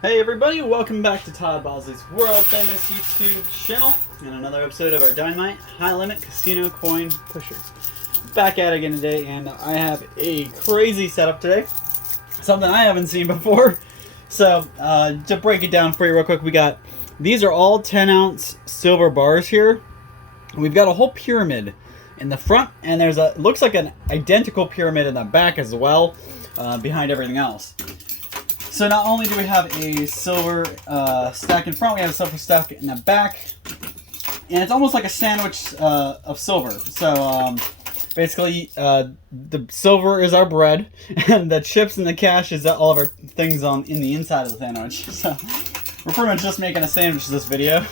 Hey everybody, welcome back to Todd Bosley's World Famous YouTube channel and another episode of our Dynamite High Limit Casino Coin Pushers. Back at it again today, and I have a crazy setup today. Something I haven't seen before. So, to break it down for you real quick, these are all 10-ounce silver bars here. We've got a whole pyramid in the front, and looks like an identical pyramid in the back as well, behind everything else. So not only do we have a silver stack in front, we have a silver stack in the back. And it's almost like a sandwich of silver. So basically, the silver is our bread, and the chips and the cash is all of our things in the inside of the sandwich. So we're pretty much just making a sandwich this video.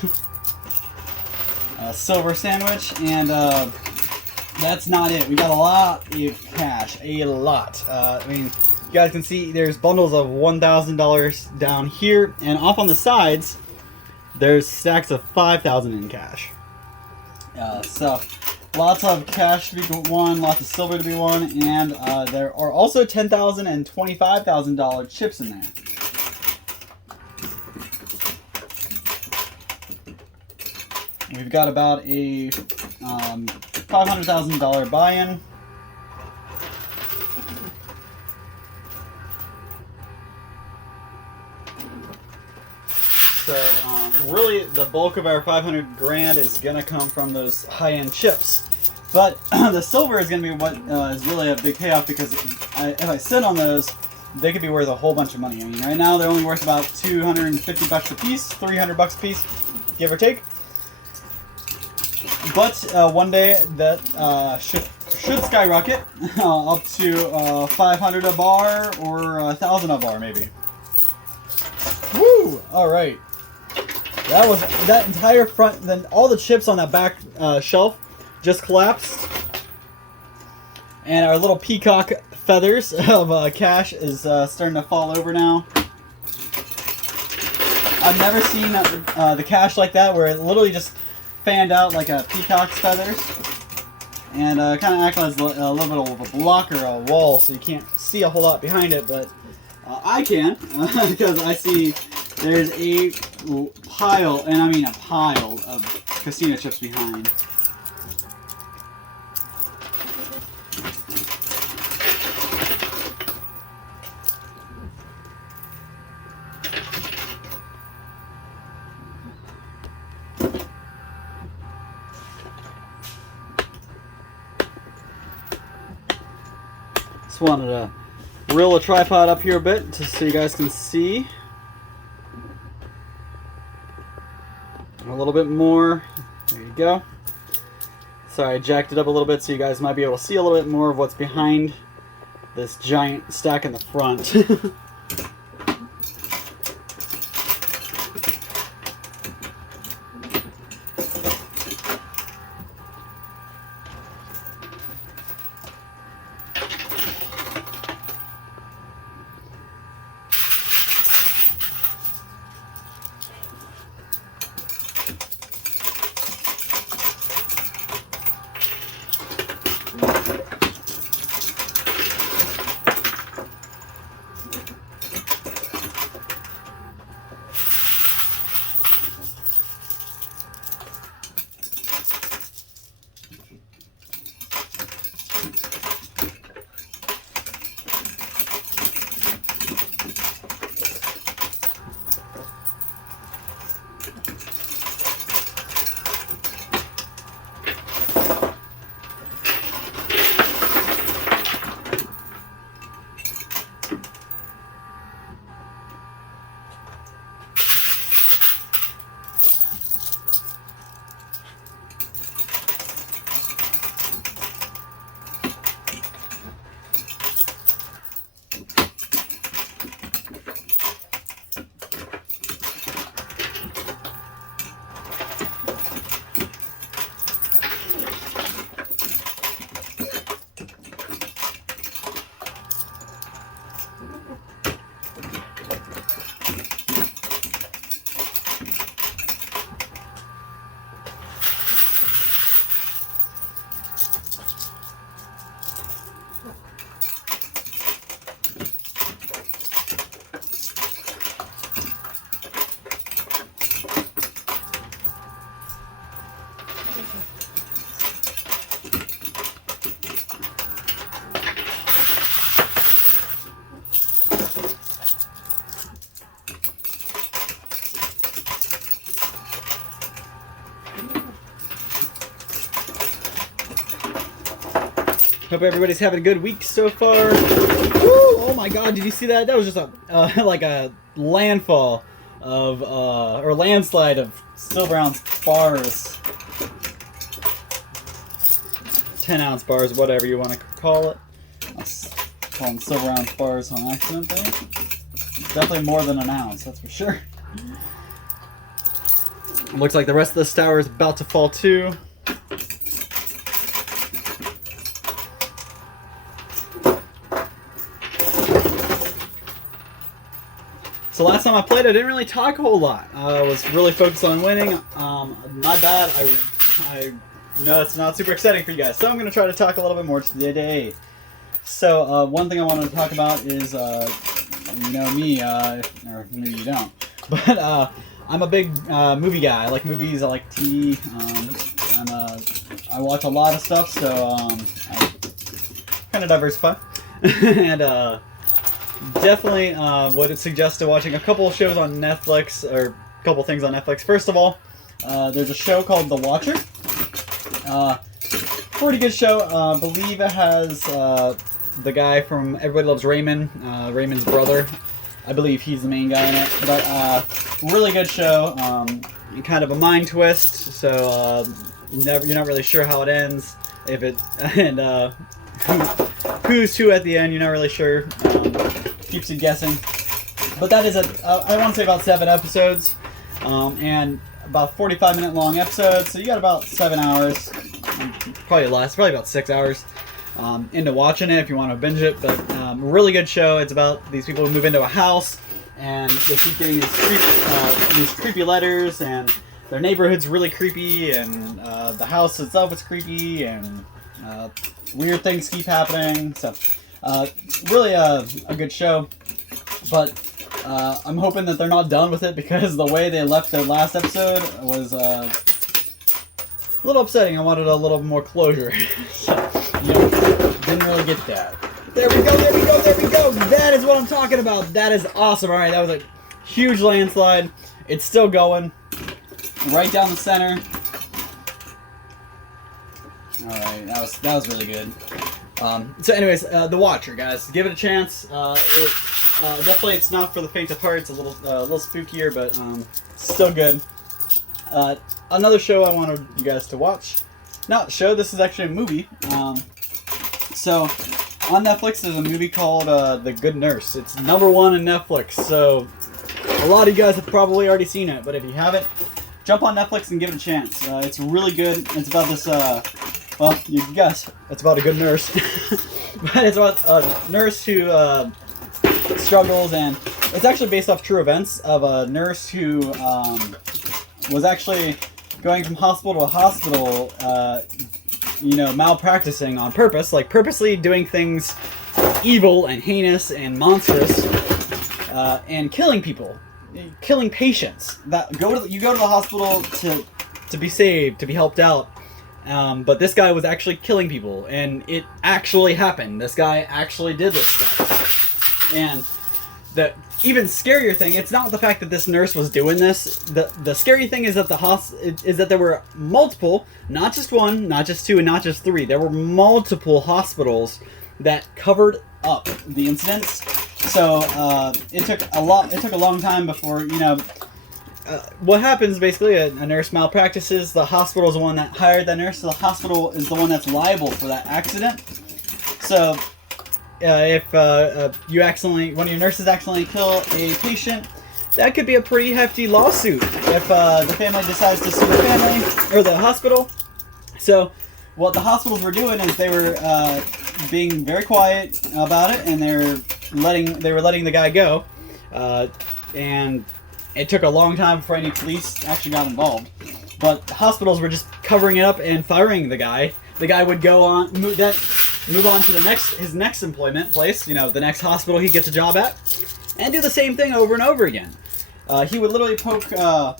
A silver sandwich, and that's not it. We got a lot of cash, a lot. I mean, you guys can see there's bundles of $1,000 down here, and off on the sides there's stacks of $5,000 in cash. So lots of cash to be won, lots of silver to be won, and there are also $10,000 and $25,000 chips in there. We've got about a $500,000 buy-in. So really the bulk of our 500 grand is going to come from those high-end chips. But the silver is going to be what is really a big payoff, because if I sit on those, they could be worth a whole bunch of money. I mean, right now they're only worth about $250 a piece, $300 a piece, give or take. But one day that should skyrocket up to 500 a bar or 1,000 a bar maybe. Woo! All right. That entire front, then all the chips on that back shelf just collapsed, and our little peacock feathers of cash is starting to fall over now. I've never seen the cash like that, where it literally just fanned out like a peacock's feathers, and kind of acting as a little bit of a block or a wall, so you can't see a whole lot behind it, but I can, because I see there's a pile, and I mean a pile, of casino chips behind. Just wanted to reel the tripod up here a bit just so you guys can see. A little bit more. There you go. Sorry, I jacked it up a little bit so you guys might be able to see a little bit more of what's behind this giant stack in the front. Hope everybody's having a good week so far. Woo! Oh my God, did you see that? That was just a like a landfall of or landslide of silver ounce bars, 10-ounce bars, whatever you want to call it. I call them silver ounce bars on accident there. Definitely more than an ounce, that's for sure. Looks like the rest of this tower is about to fall too. So last time I played, I didn't really talk a whole lot. I was really focused on winning. My bad. I know it's not super exciting for you guys, so I'm going to try to talk a little bit more today. So one thing I wanted to talk about is, you know me, or maybe you don't, but I'm a big movie guy. I like movies. I like TV. I watch a lot of stuff, so I kind of diversify. And definitely would suggest to watching a couple of shows on Netflix, or a couple things on Netflix. First of all, there's a show called The Watcher. Pretty good show. I believe it has the guy from Everybody Loves Raymond, Raymond's brother. I believe he's the main guy in it. But really good show. Kind of a mind twist, so you're not really sure how it ends. If it and who's who at the end, you're not really sure. Keeps you guessing. But that is I want to say about 7 episodes, and about 45-minute long episodes. So you got about 7 hours, probably less, probably about 6 hours into watching it if you want to binge it. But really good show. It's about these people who move into a house and they keep getting these creepy letters, and their neighborhood's really creepy, and the house itself is creepy, and weird things keep happening. So really a good show, but I'm hoping that they're not done with it, because the way they left their last episode was a little upsetting. I wanted a little more closure. So, didn't really get that. There we go, there we go, there we go! That is what I'm talking about! That is awesome! Alright, that was a huge landslide. It's still going. Right down the center. Alright, that was really good. So anyways, The Watcher, guys. Give it a chance. Definitely it's not for the faint of heart. It's a little spookier, but still good. Another show I wanted you guys to watch. Not a show, this is actually a movie. So on Netflix there's a movie called The Good Nurse. It's #1 on Netflix, so a lot of you guys have probably already seen it, but if you haven't, jump on Netflix and give it a chance. It's really good. It's about this, well, you can guess, it's about a good nurse. But it's about a nurse who struggles, and it's actually based off true events of a nurse who was actually going from hospital to hospital, malpracticing on purpose, like purposely doing things evil and heinous and monstrous, and killing people, killing patients. You go to the hospital to be saved, to be helped out. But this guy was actually killing people, and it actually happened. This guy actually did this stuff. And the even scarier thing, it's not the fact that this nurse was doing this. The scary thing is that that there were multiple, not just one, not just two, and not just three. There were multiple hospitals that covered up the incidents. So it took a long time before, what happens basically, a nurse malpractices, the hospital is the one that hired that nurse, so the hospital is the one that's liable for that accident. So if one of your nurses accidentally kill a patient, that could be a pretty hefty lawsuit if the family decides to sue the family or the hospital. So what the hospitals were doing is they were being very quiet about it, and they were letting the guy go, and it took a long time before any police actually got involved. But the hospitals were just covering it up and firing the guy. The guy would go on, move on to his next employment place, the next hospital he gets a job at, and do the same thing over and over again. He would literally poke. I'm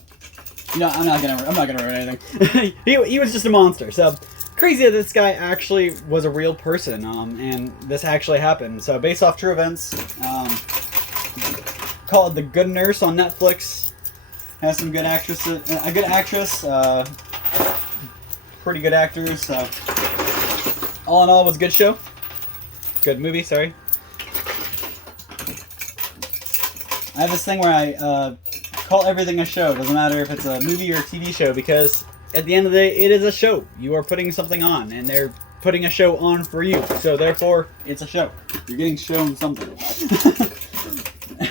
not gonna ruin anything. he was just a monster. So crazy that this guy actually was a real person, and this actually happened. So based off true events, called The Good Nurse on Netflix. Has some good actresses, pretty good actors. So all in all, it was a good show. Good movie, sorry. I have this thing where I call everything a show. Doesn't matter if it's a movie or a TV show, because at the end of the day, it is a show. You are putting something on, and they're putting a show on for you. So therefore, it's a show. You're getting shown something.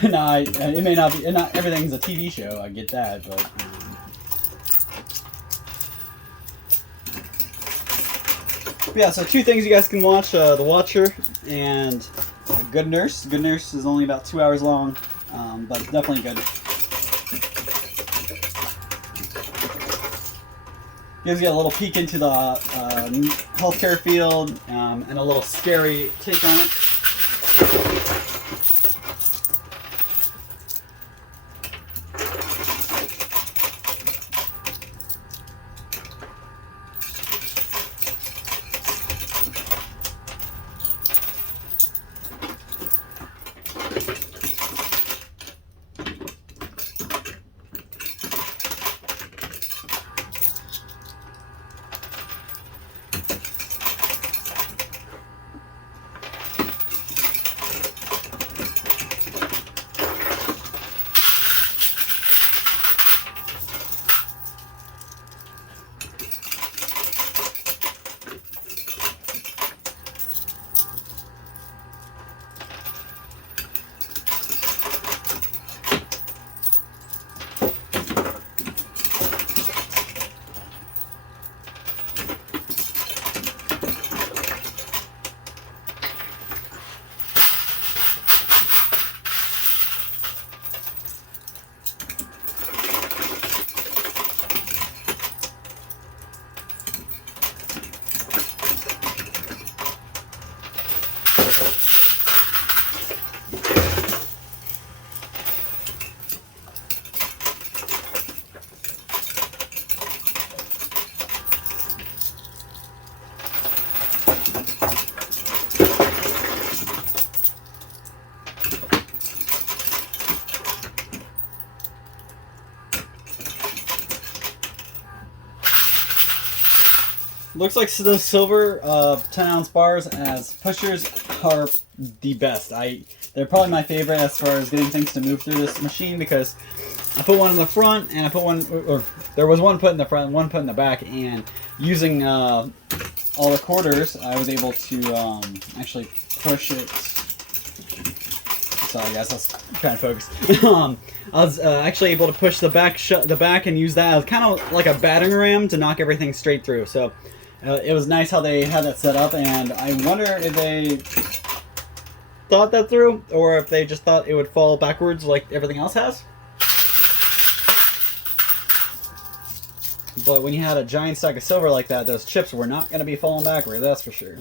No, it may not be. Not everything's a TV show. I get that, but. Yeah, so 2 things you guys can watch: The Watcher and Good Nurse. Good Nurse is only about 2 hours long, but definitely good. Gives you a little peek into the healthcare field and a little scary take on it. Looks like those silver 10-ounce bars as pushers are the best. They're probably my favorite as far as getting things to move through this machine, because I put one in the front and I put one, or there was one put in the front and one put in the back, and using all the quarters, I was able to actually push it. Sorry guys, I was trying to focus. I was actually able to push the back and use that as kind of like a battering ram to knock everything straight through. So it was nice how they had that set up, and I wonder if they thought that through, or if they just thought it would fall backwards like everything else has. But when you had a giant stack of silver like that, those chips were not going to be falling backwards, that's for sure.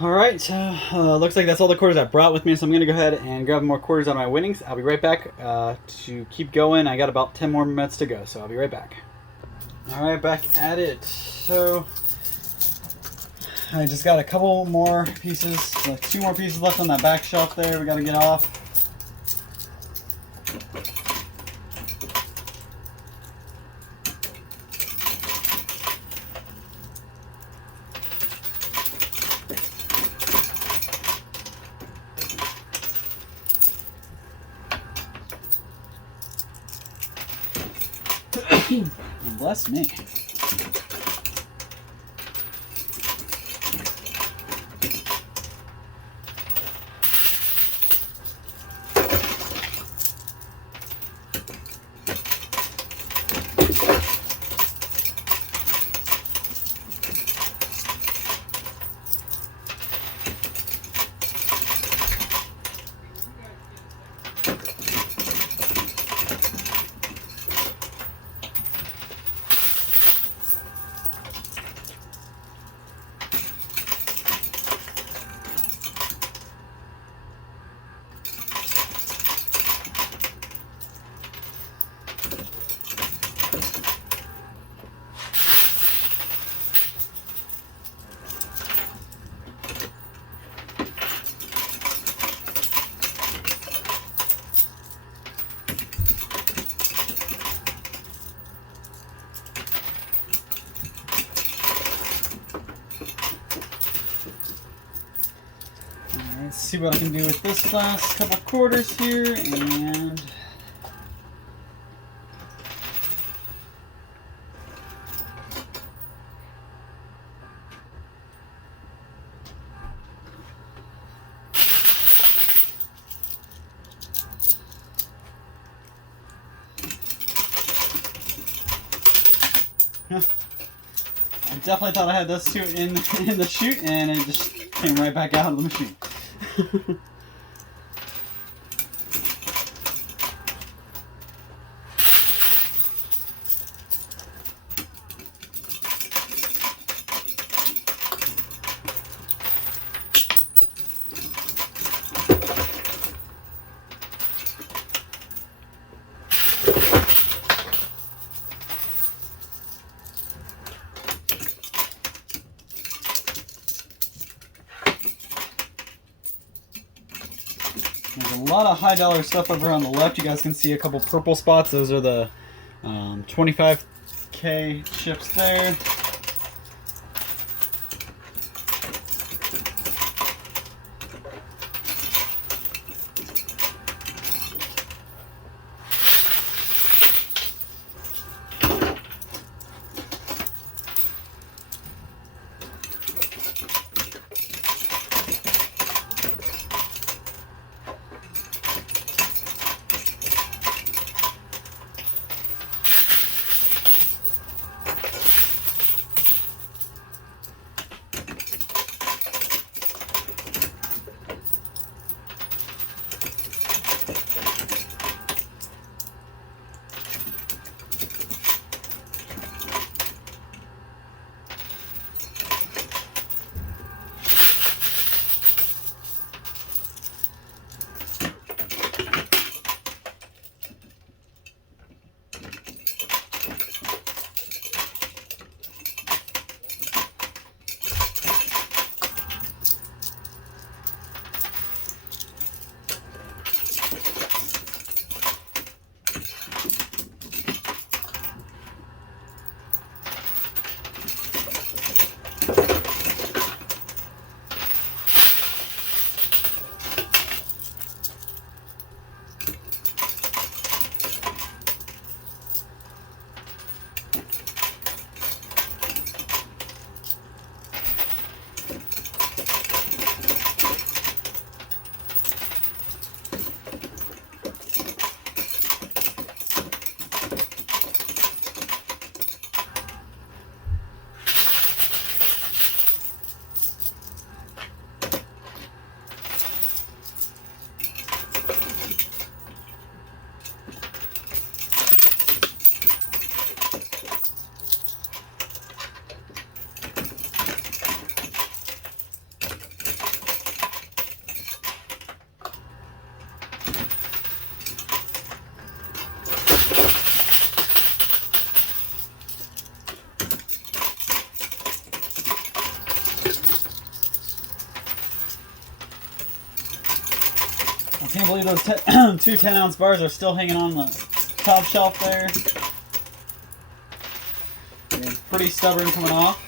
Alright, so looks like that's all the quarters I brought with me, so I'm going to go ahead and grab more quarters on my winnings. I'll be right back to keep going. I got about 10 more minutes to go, so I'll be right back. Alright, back at it. So I just got a couple more pieces, like 2 more pieces left on that back shelf there we got to get off. Bless me. Let's see what I can do with this last couple quarters here, and I definitely thought I had those 2 in the chute, and it just came right back out of the machine. There's a lot of high dollar stuff over on the left. You guys can see a couple purple spots. Those are the 25K chips there. Can't believe those two 10-ounce bars are still hanging on the top shelf there. They're pretty stubborn coming off.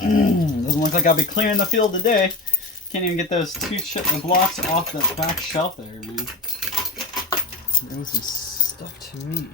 Doesn't look like I'll be clearing the field today. Can't even get those the blocks off the back shelf there, man. Bring some stuff to me.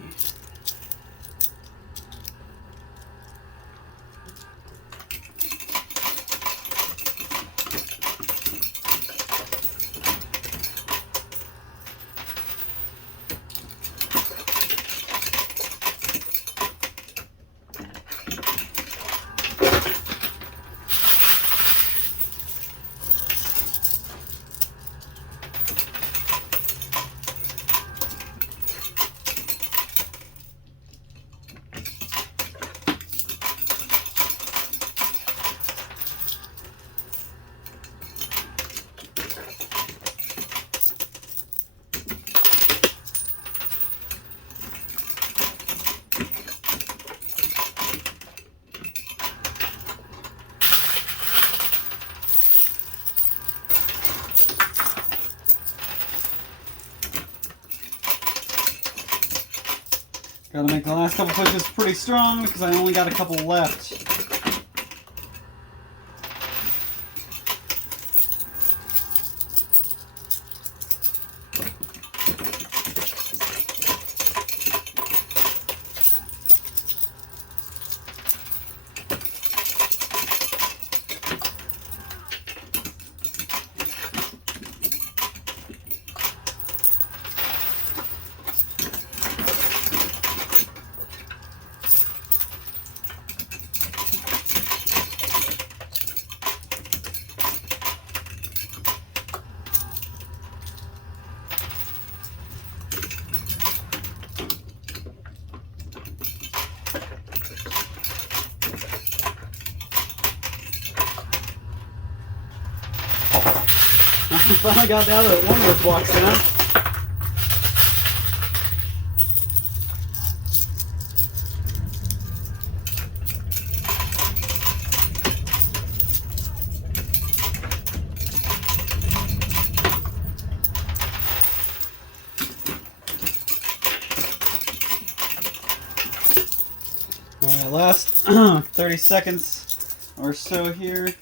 Gotta make the last couple pushes pretty strong because I only got a couple left. I finally got out of one of those blocks down. Alright, last 30 seconds or so here.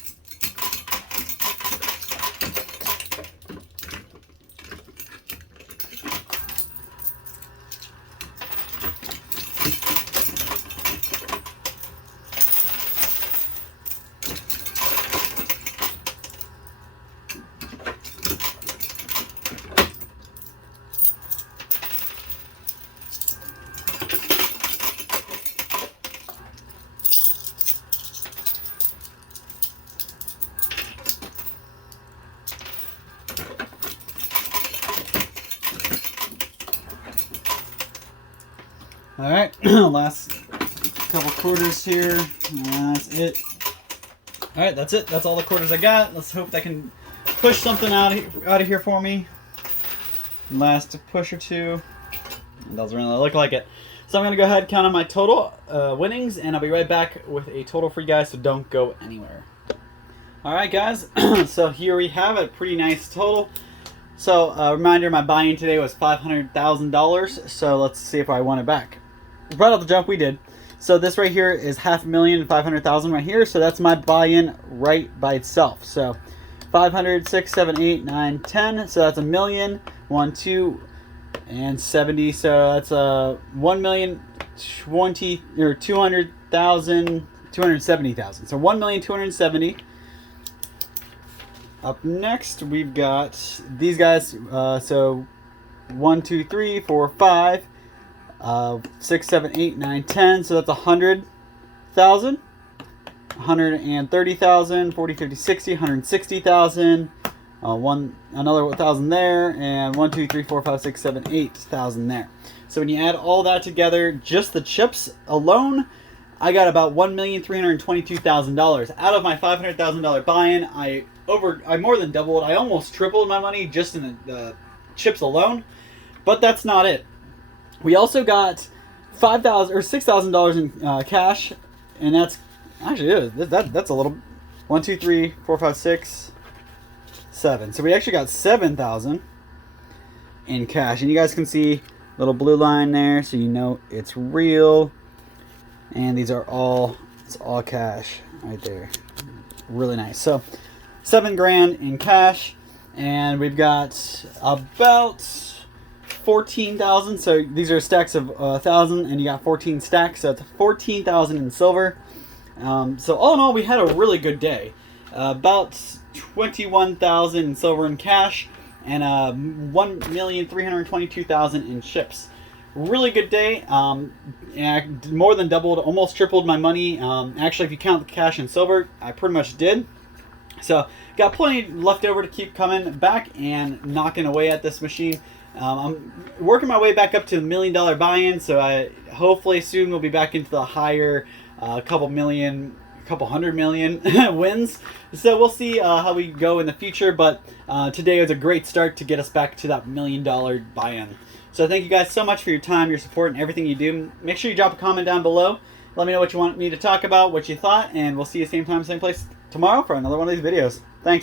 All right, last couple quarters here. That's it. All right, that's it. That's all the quarters I got. Let's hope that can push something out of here for me. Last push or two. It doesn't really look like it. So I'm going to go ahead and count on my total winnings, and I'll be right back with a total for you guys, so don't go anywhere. All right, guys. So here we have it. Pretty nice total. So a reminder, my buy-in today was $500,000. So let's see if I won it back. Right off the jump, we did. So this right here is $500,000 right here. So that's my buy-in right by itself. So 500, 6, 7, 8, 9, 10. So that's a million. 1, 2, and 70. So that's a 1,020,000 or 200,000, 270,000. So 1,270,000. Up next, we've got these guys. So 1, 2, 3, 4, 5, 6, 7, 8, 9, 10. So that's 100,000, 130,000, 40, 50, 60, 160,000. Another 1,000 there, and 1, 2, 3, 4, 5, 6, 7, 8,000 there. So when you add all that together, just the chips alone, I got about $1,322,000 out of my $500,000 buy-in. I more than doubled. I almost tripled my money just in the chips alone, but that's not it. We also got $5,000 or $6,000 in cash, and that's actually that's a little. 1, 2, 3, 4, 5, 6. 7. So we actually got 7,000 in cash, and you guys can see little blue line there, so you know it's real. And these are it's all cash right there. Really nice. So 7 grand in cash, and we've got about 14,000. So these are stacks of 1,000, and you got 14 stacks, so it's 14,000 in silver. So all in all, we had a really good day. About 21,000 in silver and cash, and 1,322,000 in chips. Really good day. And I more than doubled, almost tripled my money. Actually, if you count the cash and silver, I pretty much did. So got plenty left over to keep coming back and knocking away at this machine. I'm working my way back up to the $1 million buy-in, so I hopefully soon we'll be back into the higher couple hundred million wins. So we'll see how we go in the future, but today was a great start to get us back to that $1 million buy-in. So thank you guys so much for your time, your support, and everything you do. Make sure you drop a comment down below. Let me know what you want me to talk about, what you thought, and we'll see you same time, same place tomorrow for another one of these videos. Thanks.